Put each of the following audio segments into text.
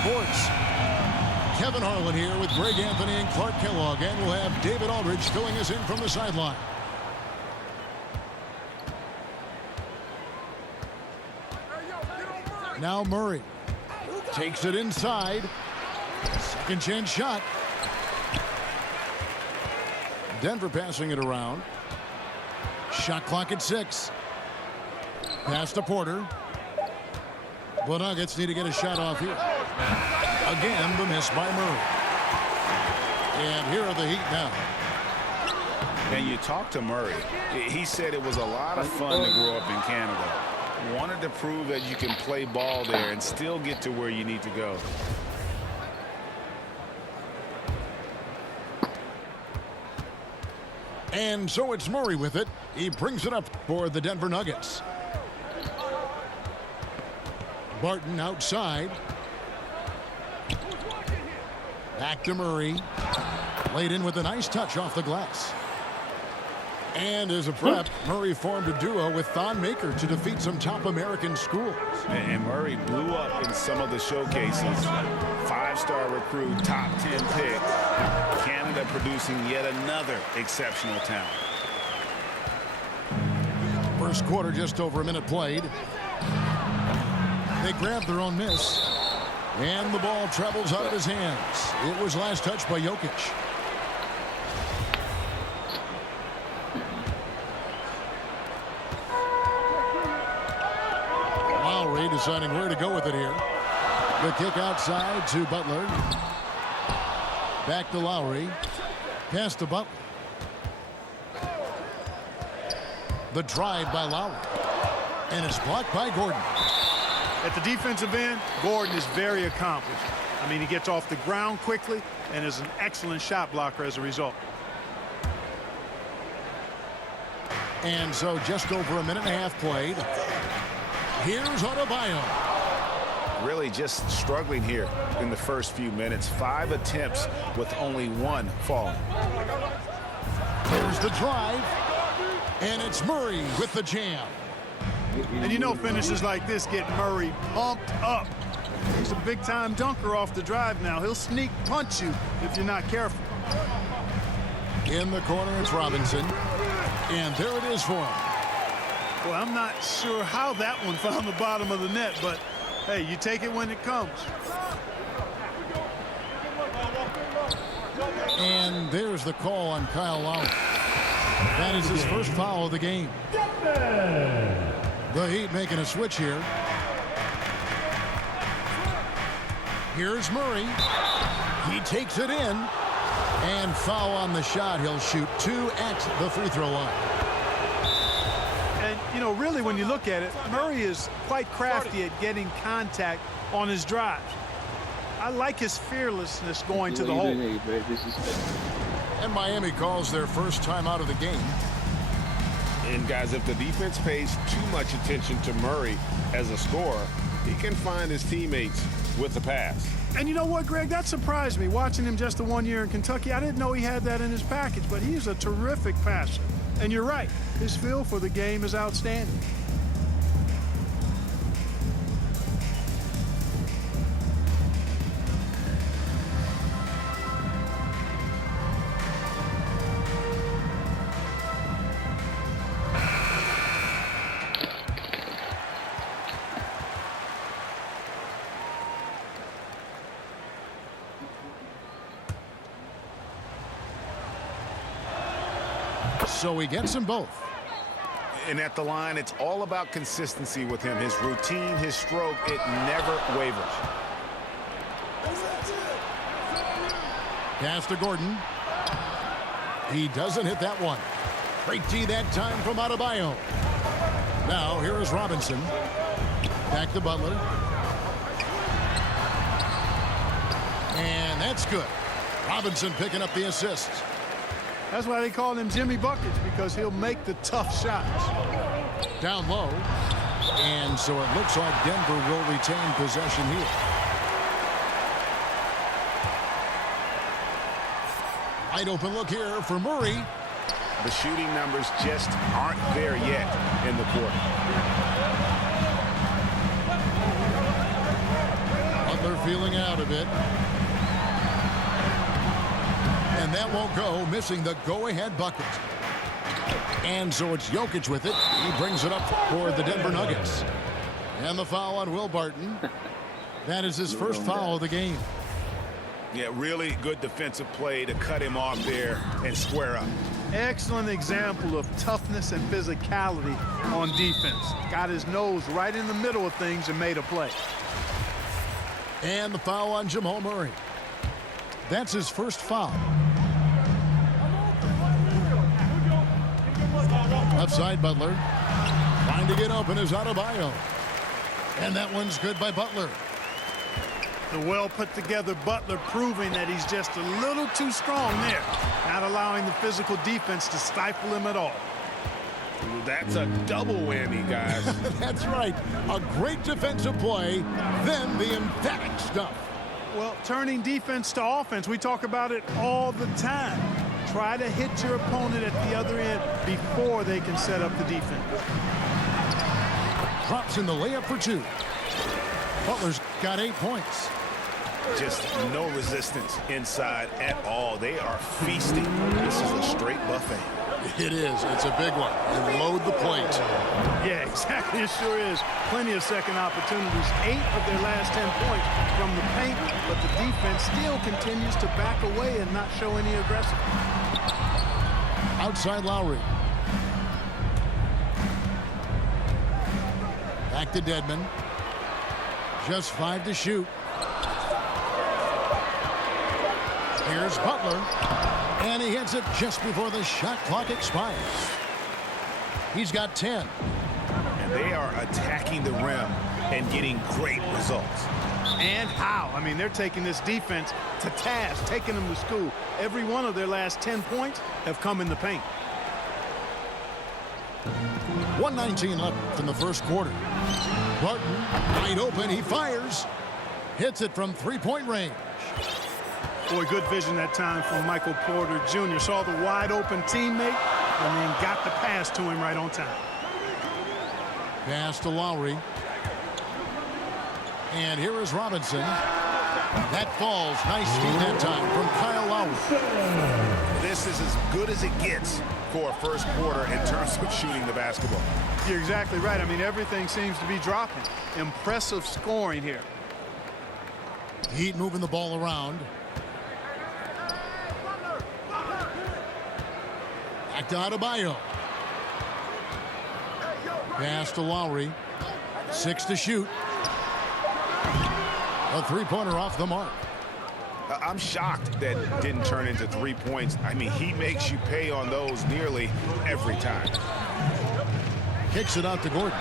Sports. Kevin Harlan here with Greg Anthony and Clark Kellogg, and we'll have David Aldridge filling us in from the sideline. Now Murray takes it inside. Second chance shot. Denver passing it around. Shot clock at 6. Pass to Porter. The Nuggets need to get a shot off here. Again, the miss by Murray. And here are the Heat now. And you talk to Murray. He said it was a lot of fun to grow up in Canada. Wanted to prove that you can play ball there and still get to where you need to go. And so it's Murray with it. He brings it up for the Denver Nuggets. Barton outside. Back to Murray. Laid in with a nice touch off the glass. And as a prep, Murray formed a duo with Thon Maker to defeat some top American schools. And Murray blew up in some of the showcases. 5-star recruit, top 10 pick. Canada producing yet another exceptional talent. First quarter, just over a minute played. They grab their own miss. And the ball travels out of his hands. It was last touched by Jokic. Lowry deciding where to go with it here. The kick outside to Butler. Back to Lowry. Pass to Butler. The drive by Lowry. And it's blocked by Gordon. At the defensive end, Gordon is very accomplished. I mean, he gets off the ground quickly and is an excellent shot blocker as a result. And so just over a minute and a half played. Here's Adebayo. Really just struggling here in the first few minutes. 5 attempts with only 1 falling. There's the drive. And it's Murray with the jam. And you know finishes like this get Murray pumped up. He's a big-time dunker off the drive now. He'll sneak punch you if you're not careful. In the corner, it's Robinson. And there it is for him. Well, I'm not sure how that one found the bottom of the net, but, hey, you take it when it comes. And there's the call on Kyle Lowry. That is his first foul of the game. The Heat making a switch here. Here's Murray. He takes it in. And foul on the shot. He'll shoot 2 at the free throw line. And, you know, really when you look at it, Murray is quite crafty at getting contact on his drives. I like his fearlessness going to the hole. And Miami calls their first time out of the game. And guys, if the defense pays too much attention to Murray as a scorer, he can find his teammates with the pass. And you know what, Greg? That surprised me. Watching him just the 1 year in Kentucky, I didn't know he had that in his package, but he's a terrific passer. And you're right, his feel for the game is outstanding. So he gets them both. And at the line, it's all about consistency with him. His routine, his stroke, it never wavers. Pass to Gordon. He doesn't hit that one. Great D that time from Adebayo. Now here is Robinson. Back to Butler. And that's good. Robinson picking up the assist. That's why they call him Jimmy Buckets, because he'll make the tough shots. Down low. And so it looks like Denver will retain possession here. Wide open look here for Murray. The shooting numbers just aren't there yet in the quarter. Butler Butler feeling it out a bit. And that won't go, missing the go-ahead bucket. And so it's Jokic with it. He brings it up for the Denver Nuggets. And the foul on Will Barton. That is his first foul of the game. Yeah, really good defensive play to cut him off there and square up. Excellent example of toughness and physicality on defense. Got his nose right in the middle of things and made a play. And the foul on Jamal Murray. That's his first foul. Left side, Butler. Trying to get open is Adebayo. And that one's good by Butler. The well-put-together Butler proving that he's just a little too strong there, not allowing the physical defense to stifle him at all. That's a double whammy, guys. That's right. A great defensive play, then the emphatic stuff. Well, turning defense to offense, we talk about it all the time. Try to hit your opponent at the other end before they can set up the defense. Drops in the layup for two. Butler's got 8 points. Just no resistance inside at all. They are feasting. This is a straight buffet. It is. It's a big one. And load the plate. Yeah, exactly. It sure is. Plenty of second opportunities. 8 of their last 10 points from the paint, but the defense still continues to back away and not show any aggression. Outside Lowry. Back to Dedmon. Just 5 to shoot. Here's Butler. And he hits it just before the shot clock expires. He's got 10. And they are attacking the rim and getting great results. And how? I mean, they're taking this defense to task, taking them to school. Every one of their last 10 points have come in the paint. 1:19 left in the first quarter. Barton, wide open, he fires. Hits it from three-point range. Boy, good vision that time from Michael Porter Jr. Saw the wide open teammate and then got the pass to him right on time. Pass to Lowry. And here is Robinson. That falls. Nice feed that time from Kyle Lowry. This is as good as it gets for a first quarter in terms of shooting the basketball. You're exactly right. I mean, everything seems to be dropping. Impressive scoring here. Heat moving the ball around. Back to Adebayo. Pass to Lowry. 6 to shoot. A three-pointer off the mark. I'm shocked that didn't turn into 3 points. I mean, he makes you pay on those nearly every time. Kicks it out to Gordon.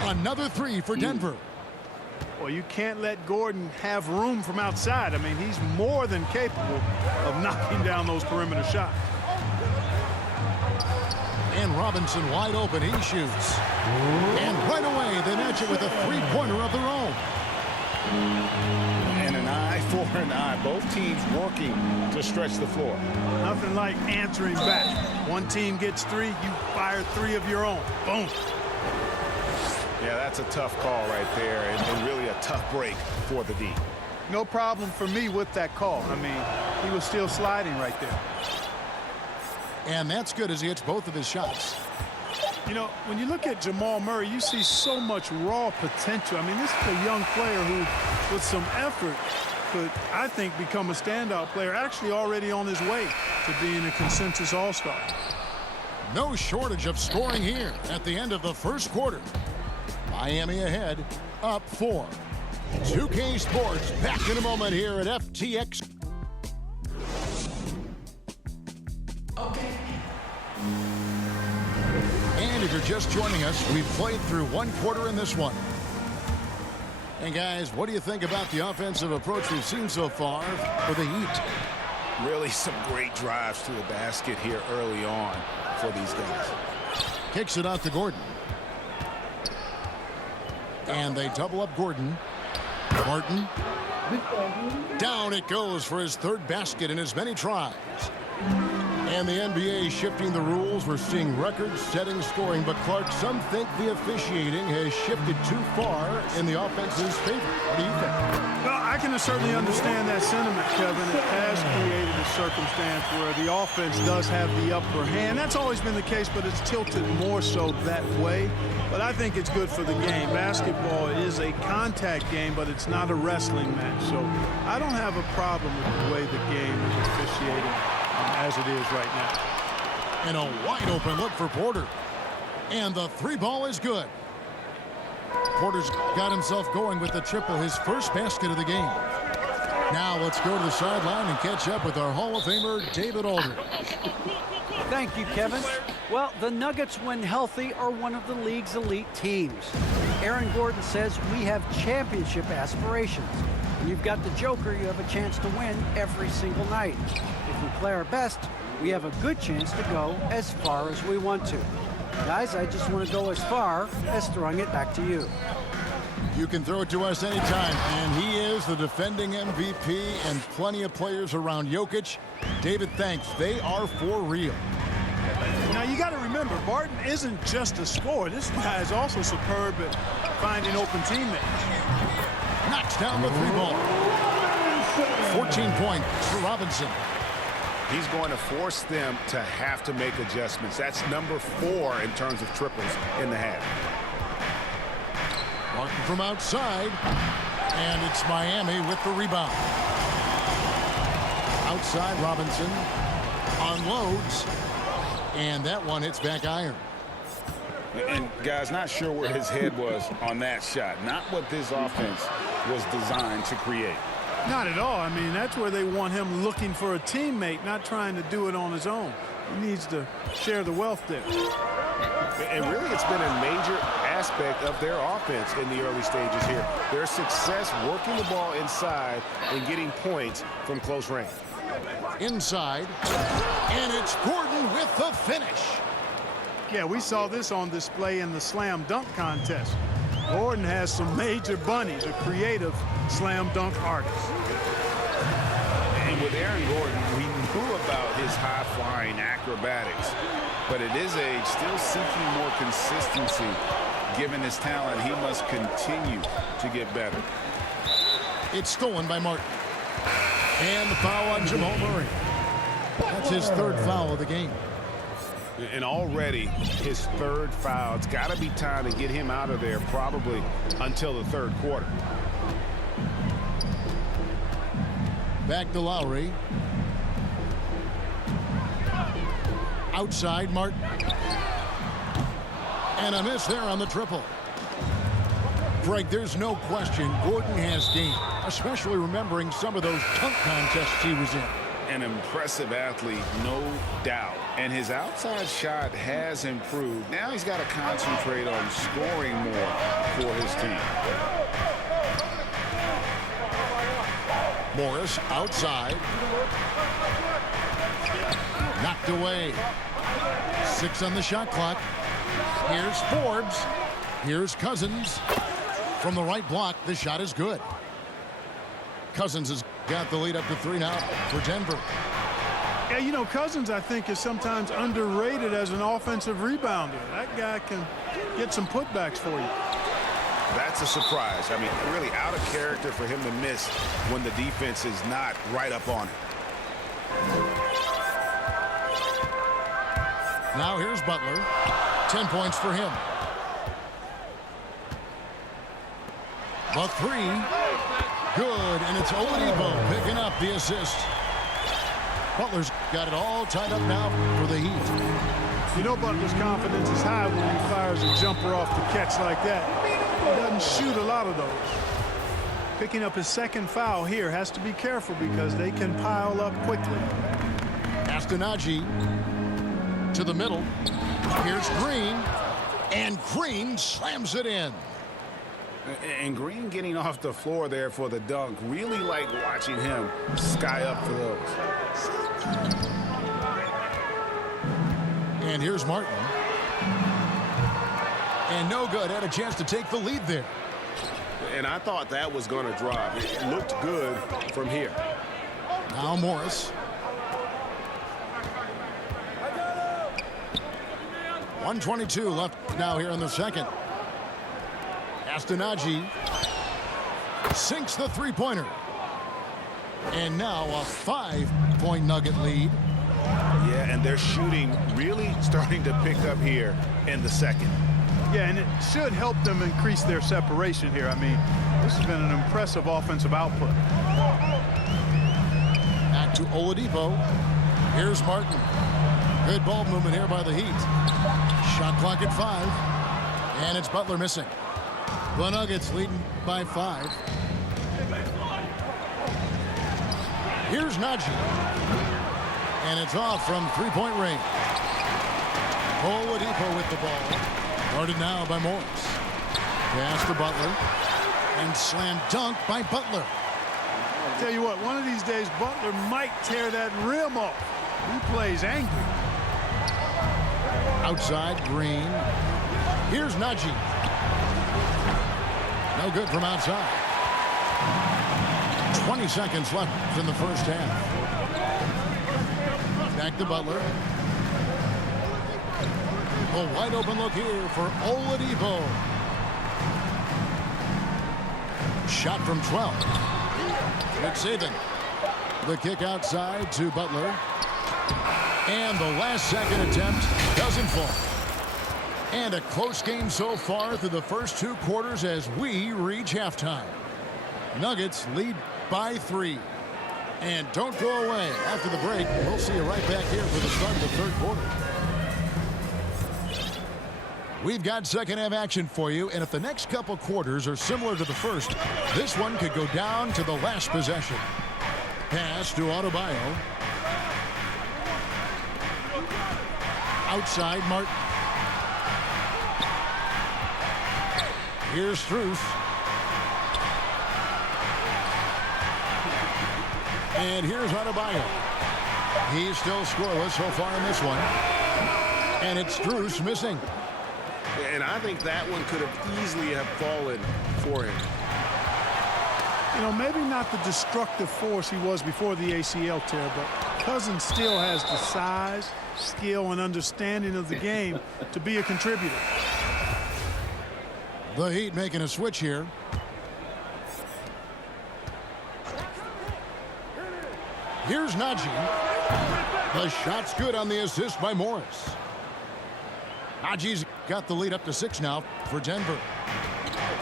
Another 3 for Denver. Well, you can't let Gordon have room from outside. I mean, he's more than capable of knocking down those perimeter shots. And Robinson wide open. He shoots. And right away, they match it with a three-pointer of their own. And an eye for an eye. Both teams working to stretch the floor. Nothing like answering back. One team gets 3, you fire 3 of your own. Boom. Yeah, that's a tough call right there, and really a tough break for the D. No problem for me with that call. I mean, he was still sliding right there. And that's good as he hits both of his shots. You know, when you look at Jamal Murray, you see so much raw potential. I mean, this is a young player who, with some effort, could, I think, become a standout player, actually already on his way to being a consensus all-star. No shortage of scoring here at the end of the first quarter. Miami ahead, up 4. 2K Sports back in a moment here at FTX. And if you're just joining us, we've played through 1 quarter in this one. And guys, what do you think about the offensive approach we've seen so far for the Heat? Really some great drives to the basket here early on for these guys. Kicks it out to Gordon. And they double up Gordon. Martin. Down it goes for his 3rd basket in as many tries. And the NBA shifting the rules. We're seeing record-setting scoring, but Clark, some think the officiating has shifted too far in the offense's favor. What do you think? Well, I can certainly understand that sentiment, Kevin. It has created a circumstance where the offense does have the upper hand. That's always been the case, but it's tilted more so that way. But I think it's good for the game. Basketball is a contact game, but it's not a wrestling match. So I don't have a problem with the way the game is officiated as it is right now. And a wide open look for Porter. And the three ball is good. Porter's got himself going with the triple, his first basket of the game. Now let's go to the sideline and catch up with our Hall of Famer, David Aldridge. Thank you, Kevin. Well, the Nuggets, when healthy, are one of the league's elite teams. Aaron Gordon says we have championship aspirations. When you've got the Joker, you have a chance to win every single night. If we play our best, we have a good chance to go as far as we want to. Guys, I just want to go as far as throwing it back to you. You can throw it to us anytime, and he is the defending MVP and plenty of players around Jokic. David, thanks. They are for real. Now, you got to remember, Barton isn't just a scorer. This guy is also superb at finding open teammates. Knocks down the three ball. 14 points for Robinson. He's going to force them to have to make adjustments. That's number 4 in terms of triples in the half. Martin from outside, and it's Miami with the rebound. Outside, Robinson unloads, and that one hits back iron. And guys, not sure where his head was on that shot. Not what this offense was designed to create. Not at all. I mean, that's where they want him looking for a teammate, not trying to do it on his own. He needs to share the wealth there. And really, it's been a major aspect of their offense in the early stages here. Their success working the ball inside and getting points from close range. Inside, and it's Gordon with the finish. Yeah, we saw this on display in the slam dunk contest. Gordon has some major bunnies, a creative slam dunk artist. And with Aaron Gordon, we knew about his high-flying acrobatics, but at his age, still seeking more consistency. Given his talent, he must continue to get better. It's stolen by Martin. And the foul on Jamal Murray. That's his third foul of the game. And already his third foul. It's got to be time to get him out of there probably until the third quarter. Back to Lowry. Outside, Martin. And a miss there on the triple. Greg, there's no question Gordon has game, especially remembering some of those dunk contests he was in. An impressive athlete, no doubt. And his outside shot has improved. Now he's got to concentrate on scoring more for his team. Morris outside. Knocked away. 6 on the shot clock. Here's Forbes. Here's Cousins. From the right block, the shot is good. Cousins has got the lead up to 3 now for Denver. Yeah, you know, Cousins, I think, is sometimes underrated as an offensive rebounder. That guy can get some putbacks for you. That's a surprise. I mean, really out of character for him to miss when the defense is not right up on it. Now here's Butler. 10 points for him. The 3. Good, and it's Oladipo picking up the assist. Butler's got it all tied up now for the Heat. You know Butler's confidence is high when he fires a jumper off the catch like that. He doesn't shoot a lot of those. Picking up his second foul here, has to be careful because they can pile up quickly. Astonagi to the middle. Here's Green, and Green slams it in. And Green getting off the floor there for the dunk. Really like watching him sky up for those. And here's Martin. And no good. Had a chance to take the lead there. And I thought that was going to drop. It looked good from here. Now Morris. 1:22 left now here in the second. Castagnagi sinks the three-pointer. And now a 5-point Nugget lead. Yeah, and their shooting really starting to pick up here in the second. Yeah, and it should help them increase their separation here. I mean, this has been an impressive offensive output. Back to Oladipo. Here's Martin. Good ball movement here by the Heat. Shot clock at 5. And it's Butler missing. The Nuggets leading by 5. Here's Nagy. And it's off from three-point range. Oladipo with the ball. Guarded now by Morris. Pass to Butler. And slam dunk by Butler. Tell you what, one of these days, Butler might tear that rim off. He plays angry. Outside, Green. Here's Nagy. No good from outside. 20 seconds left in the first half. Back to Butler. A wide open look here for Oladipo. Shot from 12. McSaban. The kick outside to Butler. And the last second attempt doesn't fall. And a close game so far through the first 2 quarters as we reach halftime. Nuggets lead by 3. And don't go away. After the break, we'll see you right back here for the start of the third quarter. We've got second half action for you, and if the next couple quarters are similar to the first, this one could go down to the last possession. Pass to Adebayo. Outside, Martin. Here's Strus. And here's Adebayo. He's still scoreless so far in this one. And it's Strus missing. And I think that one could have easily have fallen for him. You know, maybe not the destructive force he was before the ACL tear, but Cousins still has the size, skill, and understanding of the game to be a contributor. The Heat making a switch here. Here's Nagy. The shot's good on the assist by Morris. Najee's got the lead up to 6 now for Denver.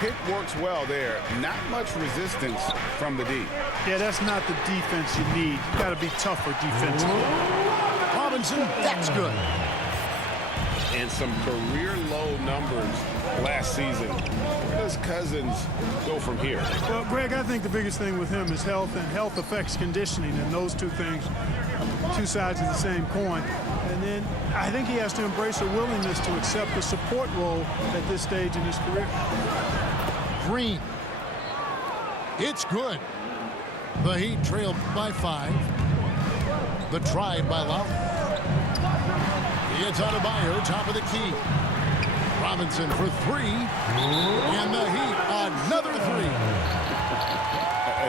Pick works well there. Not much resistance from the D. Yeah, that's not the defense you need. You got to be tougher defensively. Robinson, that's good. And some career low numbers last season. Where does Cousins go from here? Well, Greg, I think the biggest thing with him is health, and health affects conditioning, and those two things, two sides of the same coin. And then I think he has to embrace a willingness to accept a support role at this stage in his career. Green. It's good. The Heat trailed by 5. The try by Lowry. It's Adebayo, top of the key. Robinson for 3. And the Heat, another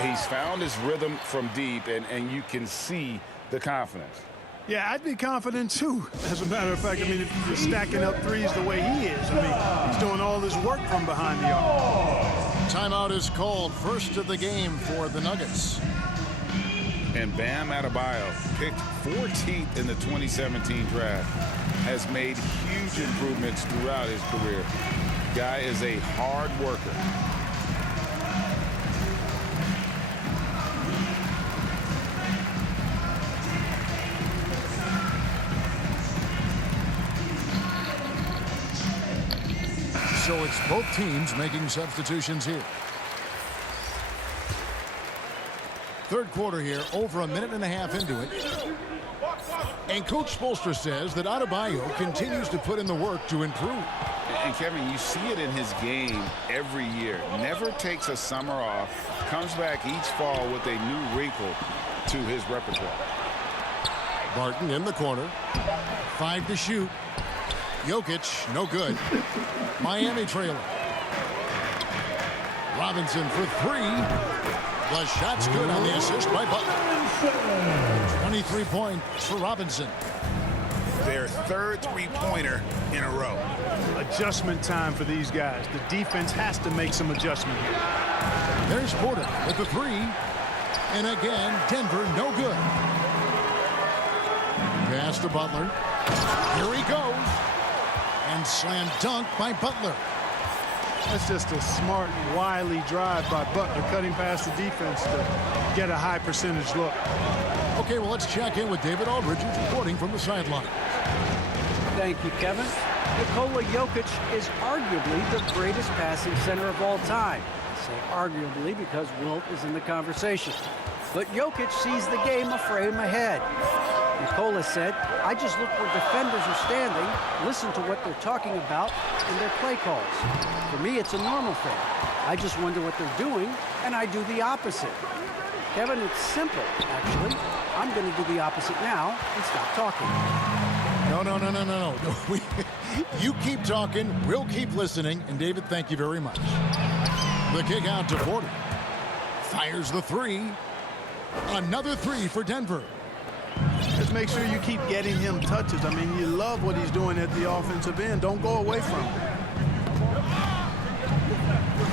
3. He's found his rhythm from deep, and you can see the confidence. Yeah, I'd be confident, too. As a matter of fact, I mean, if you're stacking up threes the way he is, I mean, he's doing all this work from behind the arc. Timeout is called. First of the game for the Nuggets. And Bam Adebayo, picked 14th in the 2017 draft, has made huge improvements throughout his career. Guy is a hard worker. So it's both teams making substitutions here. Third quarter here, over a minute and a half into it. And Coach Spoelstra says that Adebayo continues to put in the work to improve. And Kevin, you see it in his game every year. Never takes a summer off, comes back each fall with a new wrinkle to his repertoire. Barton in the corner. 5 to shoot. Jokic, no good. Miami trailing. Robinson for 3. The shot's good on the assist by Butler. 23 points for Robinson. their third three-pointer in a row. Adjustment time for these guys. The defense has to make some adjustment here. There's Porter with the three. And again, Denver no good. Pass to Butler. Here he goes. And slam dunk by Butler. That's just a smart, wily drive by Butler, cutting past the defense to get a high percentage look. Okay, well, let's check in with David Aldridge, who's reporting from the sideline. Thank you, Kevin. Nikola Jokic is arguably the greatest passing center of all time. I say arguably because Wilt is in the conversation. But Jokic sees the game a frame ahead. Nikola said, I just look where defenders are standing, listen to what they're talking about in their play calls. For me, it's a normal thing. I just wonder what they're doing, and I do the opposite. Kevin, it's simple, actually. I'm going to do the opposite now and stop talking. No. You keep talking, we'll keep listening, and David, thank you very much. The kick out to Porter. Fires the three. Another three for Denver. Just make sure you keep getting him touches. I mean, you love what he's doing at the offensive end. Don't go away from him.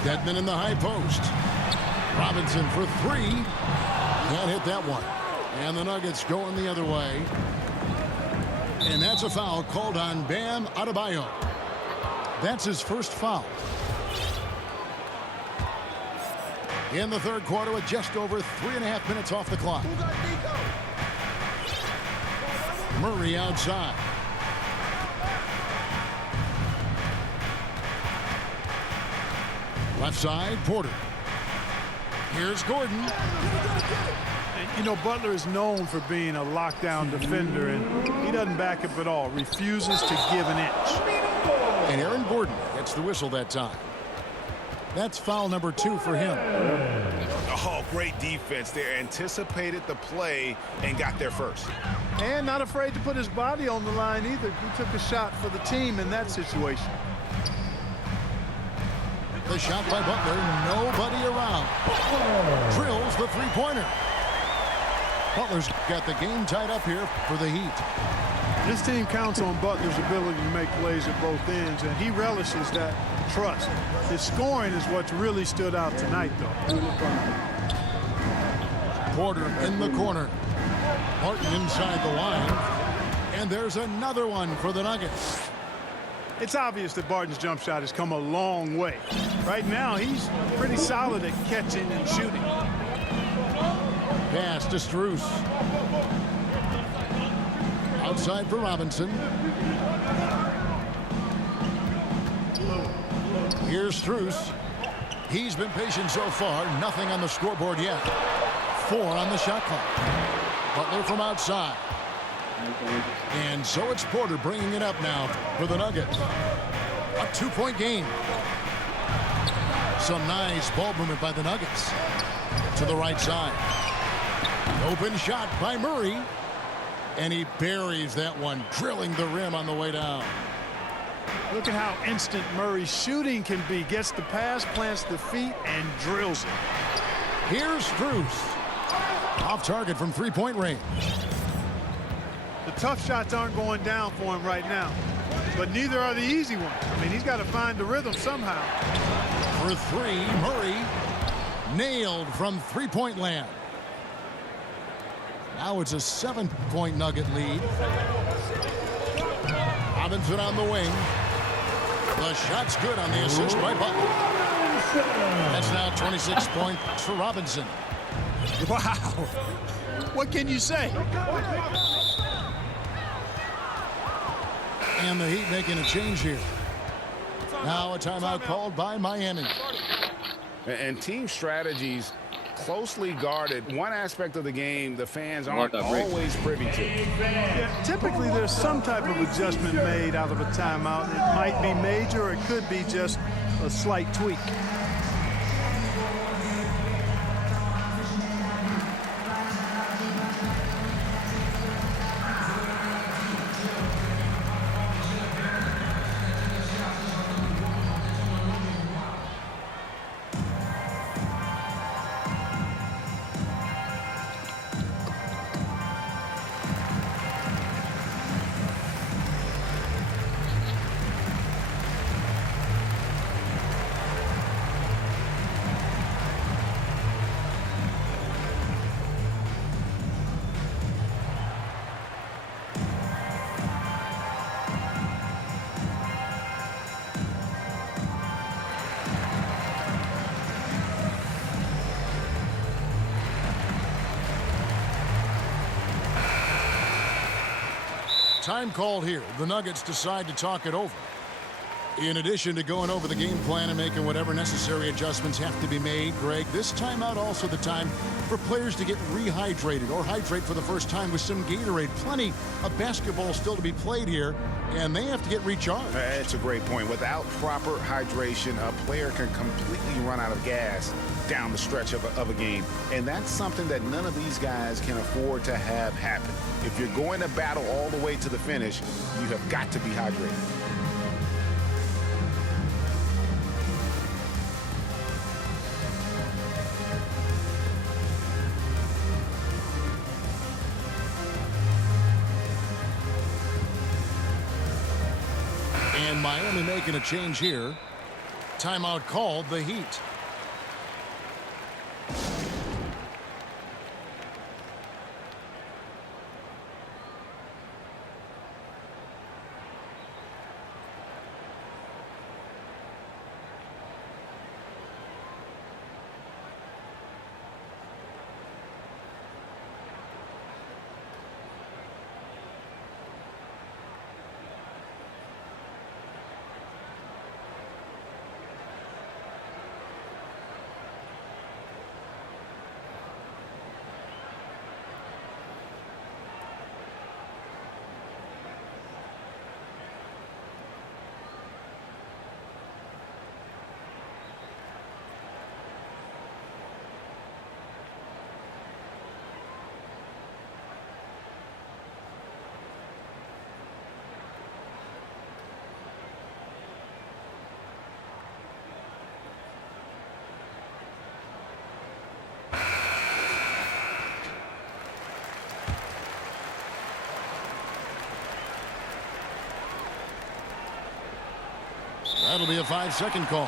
Dedmon in the high post. Robinson for three. Can't hit that one. And the Nuggets going the other way. And that's a foul called on Bam Adebayo. That's his first foul. In the third quarter with just over 3.5 minutes off the clock. Murray outside. Left side, Porter. Here's Gordon. And, you know, Butler is known for being a lockdown defender, and he doesn't back up at all. Refuses to give an inch. And Aaron Gordon gets the whistle that time. That's foul number 2 for him. Oh, great defense there. Anticipated the play and got there first. And not afraid to put his body on the line either. He took a shot for the team in that situation. The shot by Butler, nobody around. Drills the three-pointer. Butler's got the game tied up here for the Heat. This team counts on Butler's ability to make plays at both ends, and he relishes that trust. His scoring is what's really stood out tonight, though. Porter in the corner. Martin inside the line. And there's another one for the Nuggets. It's obvious that Barton's jump shot has come a long way. Right now, he's pretty solid at catching and shooting. Pass to Strus. Outside for Robinson. Here's Strus. He's been patient so far. Nothing on the scoreboard yet. 4 on the shot clock. Butler from outside. And so it's Porter bringing it up now for the Nuggets. A 2-point game. Some nice ball movement by the Nuggets. To the right side. Open shot by Murray. And he buries that one, drilling the rim on the way down. Look at how instant Murray's shooting can be. Gets the pass, plants the feet, and drills it. Here's Strus. Off target from three-point range. The tough shots aren't going down for him right now. But neither are the easy ones. I mean, he's got to find the rhythm somehow. For 3, Murray. Nailed from three-point land. Now it's a 7-point Nugget lead. Robinson on the wing. The shot's good on the assist by Butler. That's now 26 points for Robinson. Wow. What can you say? And the Heat making a change here. Now a timeout called by Miami. And team strategies closely guarded. One aspect of the game the fans aren't always privy to. Yeah, typically there's some type of adjustment made out of a timeout. It might be major or it could be just a slight tweak. Time called here. The Nuggets decide to talk it over. In addition to going over the game plan and making whatever necessary adjustments have to be made, Greg, this timeout also the time for players to get rehydrated or hydrate for the first time with some Gatorade. Plenty of basketball still to be played here, and they have to get recharged. That's a great point. Without proper hydration, a player can completely run out of gas down the stretch of a game. And that's something that none of these guys can afford to have happen. If you're going to battle all the way to the finish, you have got to be hydrated. And Miami making a change here. Timeout called, the Heat. That'll be a 5-second call.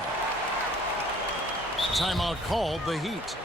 Timeout called, the Heat.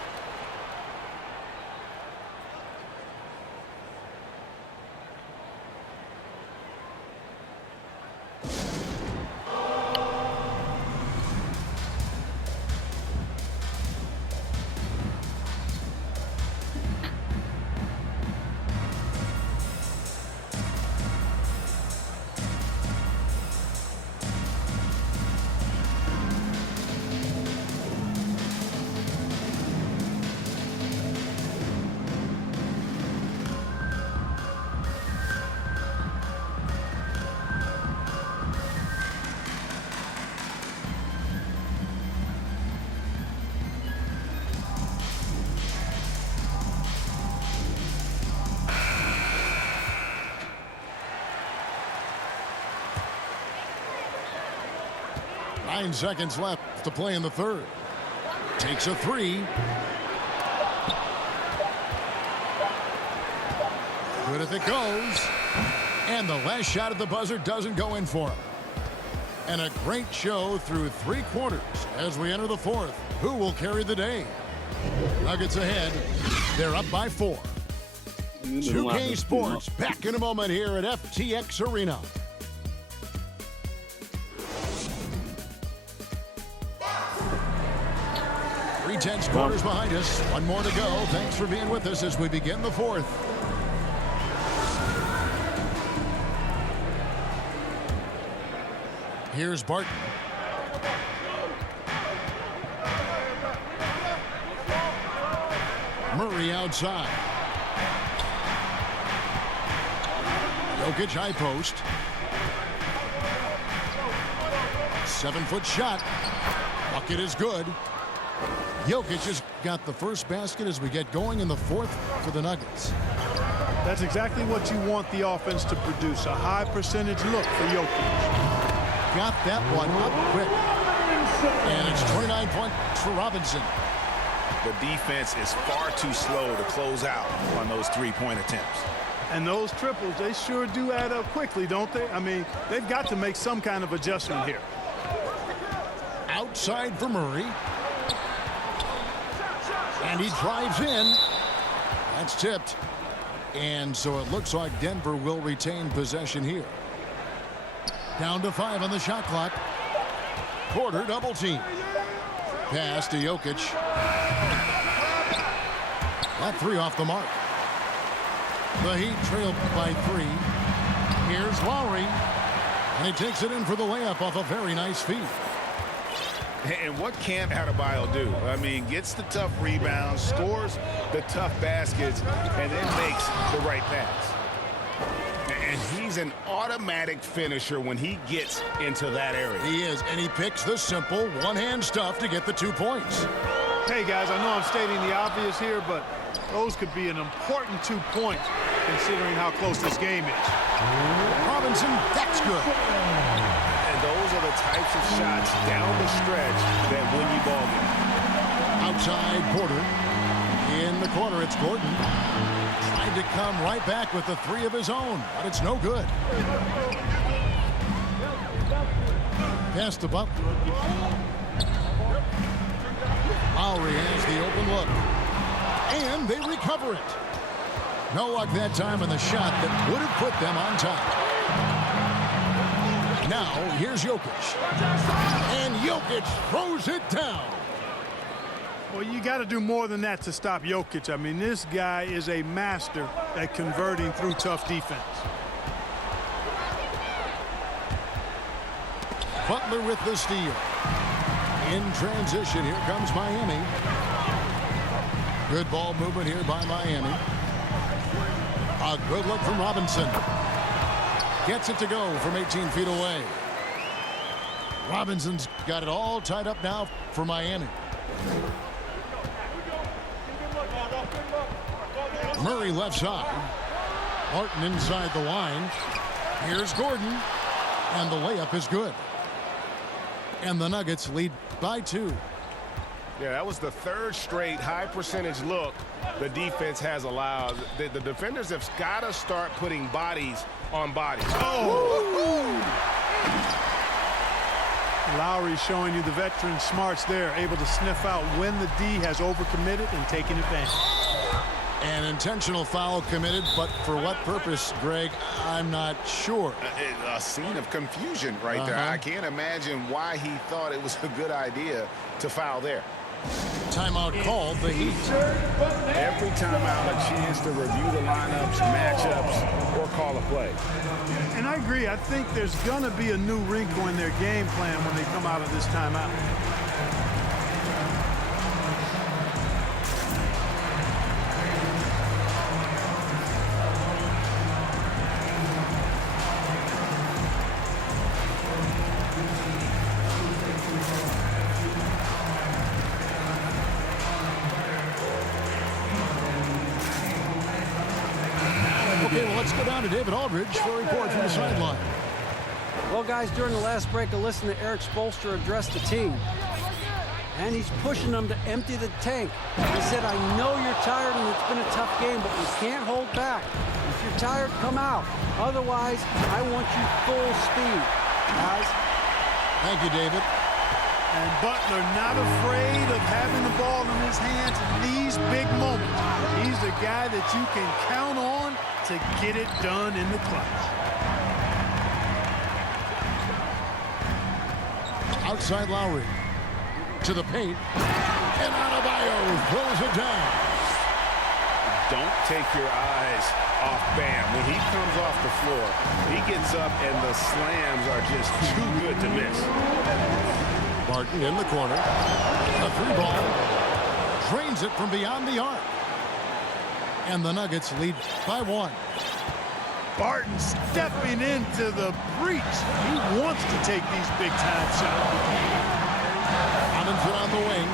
Nine seconds left to play in the third. Takes a three. Good if it goes. And the last shot at the buzzer doesn't go in for him. And a great show through 3 quarters as we enter the fourth. Who will carry the day? Nuggets ahead. They're up by 4. 2K Sports back in a moment here at FTX Arena. 3/10 quarters behind us. One more to go. Thanks for being with us as we begin the fourth. Here's Barton. Murray outside. Jokic high post. 7-foot shot. Bucket is good. Jokic has got the first basket as we get going in the fourth for the Nuggets. That's exactly what you want the offense to produce. A high percentage look for Jokic. Got that one up quick. And it's 29 points for Robinson. The defense is far too slow to close out on those three-point attempts. And those triples, they sure do add up quickly, don't they? I mean, they've got to make some kind of adjustment here. Outside for Murray. And he drives in. That's tipped. And so it looks like Denver will retain possession here. Down to 5 on the shot clock. Porter double team. Pass to Jokic. That 3 off the mark. The Heat trail by 3. Here's Lowry. And he takes it in for the layup off a very nice feed. And what can't Adebayo do? I mean, gets the tough rebounds, scores the tough baskets, and then makes the right pass. And he's an automatic finisher when he gets into that area. He is, and he picks the simple one-hand stuff to get the 2 points. Hey, guys, I know I'm stating the obvious here, but those could be an important 2 points considering how close this game is. Robinson, that's good. And those are the types of shots down the stretch that win you ball games. Outside Porter. In the corner, it's Gordon. Tried to come right back with the 3 of his own, but it's no good. Pass to Butler. Lowry has the open look. And they recover it. No luck that time on the shot that would have put them on top. Now, here's Jokic. And Jokic throws it down. Well, you got to do more than that to stop Jokic. I mean, this guy is a master at converting through tough defense. Butler with the steal. In transition, here comes Miami. Good ball movement here by Miami. A good look from Robinson. Gets it to go from 18 feet away. Robinson's got it all tied up now for Miami. Murray left side. Martin inside the line. Here's Gordon. And the layup is good. And the Nuggets lead by 2. Yeah, that was the 3rd straight high percentage look the defense has allowed. The defenders have got to start putting bodies on bodies. Oh! Lowry showing you the veteran smarts there, able to sniff out when the D has overcommitted and taken advantage. An intentional foul committed, but for what purpose, Greg, I'm not sure. A scene of confusion right there. I can't imagine why he thought it was a good idea to foul there. Timeout called, the Heat. Every timeout, a chance to review the lineups, matchups, or call a play. And I agree. I think there's going to be a new wrinkle in their game plan when they come out of this timeout. Okay, well, let's go down to David Aldridge for a report from the sideline. Well, guys, during the last break, I listened to Eric Spoelstra address the team. And he's pushing them to empty the tank. He said, I know you're tired and it's been a tough game, but we can't hold back. If you're tired, come out. Otherwise, I want you full speed. Guys. Thank you, David. And Butler not afraid of having the ball in his hands in these big moments. He's the guy that you can count on to get it done in the clutch. Outside Lowry. To the paint. And Adebayo throws it down. Don't take your eyes off Bam. When he comes off the floor, he gets up and the slams are just too good to miss. Barton in the corner. A 3-ball. Drains it from beyond the arc. And the Nuggets lead by 1. Barton stepping into the breach. He wants to take these big-time shots. Robinson on the wing.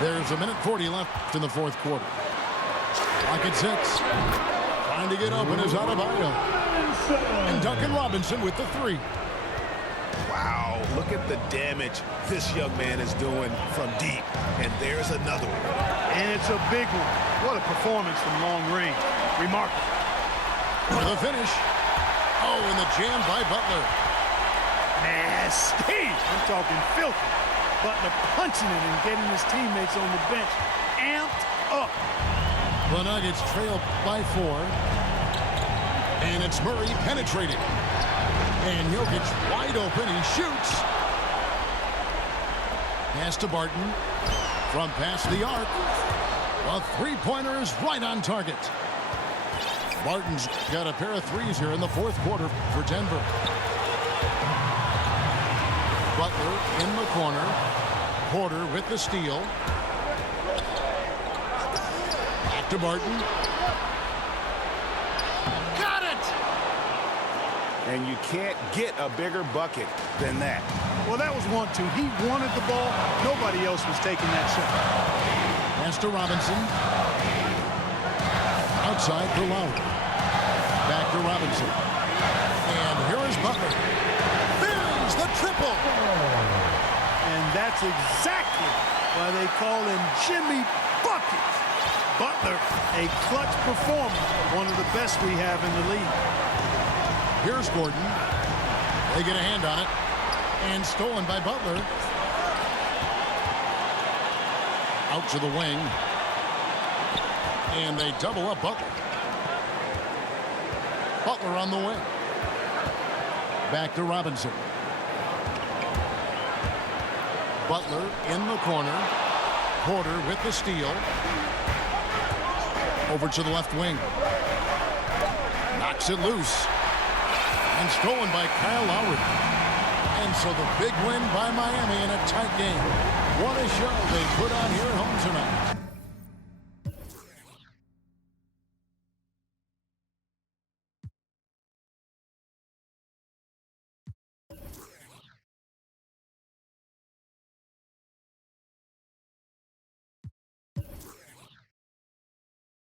There's a minute 40 left in the 4th quarter. Clock at 6. Trying to get open is Adebayo. And Duncan Robinson with the 3. Wow, look at the damage this young man is doing from deep. And there's another one. And it's a big one. What a performance from long range. Remarkable. For the finish. Oh, and the jam by Butler. Nasty. I'm talking filthy. Butler punching it and getting his teammates on the bench amped up. The Nuggets trail by 4. And it's Murray penetrating. And Jokic wide open. He shoots. Pass to Barton. From past the arc. A three-pointer is right on target. Barton's got a pair of threes here in the fourth quarter for Denver. Butler in the corner. Porter with the steal. Back to Barton. Got it! And you can't get a bigger bucket than that. Well, that was 1-2. He wanted the ball. Nobody else was taking that shot. Pass to Robinson. Outside for Lowry. Back to Robinson. And here is Butler. There's the triple. And that's exactly why they call him Jimmy Bucket. Butler, a clutch performer, one of the best we have in the league. Here's Gordon. They get a hand on it. And stolen by Butler. Out to the wing. And they double up Butler. Butler on the wing. Back to Robinson. Butler in the corner. Porter with the steal. Over to the left wing. Knocks it loose. And stolen by Kyle Lowry. And so the big win by Miami in a tight game. What a show they put on here at home tonight.